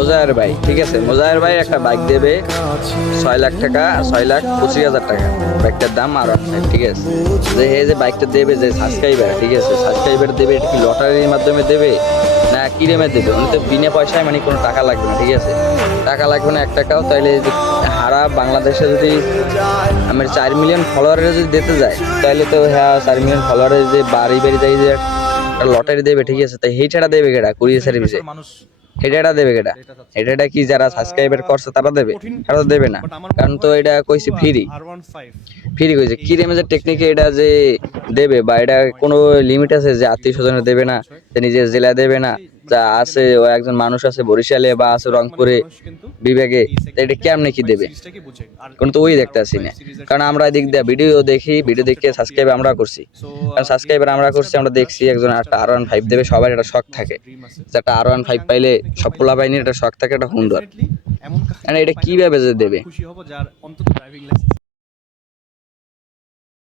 মোজায়ের ভাই, ঠিক আছে, মোজায়ের ভাই একটা বাইক দেবে 6 লাখ টাকা, 6,25,000 টাকা বাইকটার দাম। আর ঠিক আছে, যে এই যে বাইকটা দেবে যে সাবস্ক্রাইবার, ঠিক আছে, সাবস্ক্রাইবার দেবে, এটা কি লটারির মাধ্যমে দেবে না কি রেমে দেবে? উনি তো বিনা পয়সায়, মানে কোনো টাকা লাগবে না, ঠিক আছে, টাকা লাগবে না 1 টাকাও। তাইলে হারা বাংলাদেশে যদি আমার 4 মিলিয়ন ফলোয়ারের যদি দিতে যায়, তাহলে তো হ্যাঁ 4 মিলিয়ন ফলোয়ারের যে বাড়ি বাড়ি যাই যে একটা লটারি দেবে, ঠিক আছে, তাই হেইটাটা দেবে কেডা? কুরিয়ার সার্ভিসে হেটাটা দেবে কেডা? এটা কি যারা সাবস্ক্রাইবার করছে তারা দেবে? তারা তো দেবে না, কারণ তো এটা কইছে ফ্রি। ফ্রি কইছে কি রেমেজের টেকনিকে এটা যে দেবে, বা এটা কোনো লিমিট আছে যে আত্মীয় স্বজনের দেবে না, যে নিজের জেলা দেবে না? যা আছে ও একজন মানুষ আছে বরিশালে বা আছে রংপুরে বিভাগে, এটা কেমনে কি দেবে? কোনো তো ওই দেখতে আসি না। কারণ আমরা এদিক দিয়ে ভিডিও দেখে সাবস্ক্রাইব আমরা করছি, কারণ সাবস্ক্রাইবার আমরা করছি, আমরা দেখছি একজন একটা R15 দেবে, সবার একটা শখ থাকে যে একটা R15 পাইলে সব পোলা পাইনি, একটা শখ থাকে একটা হুন্ডার। মানে এটা কিভাবে যে দেবে?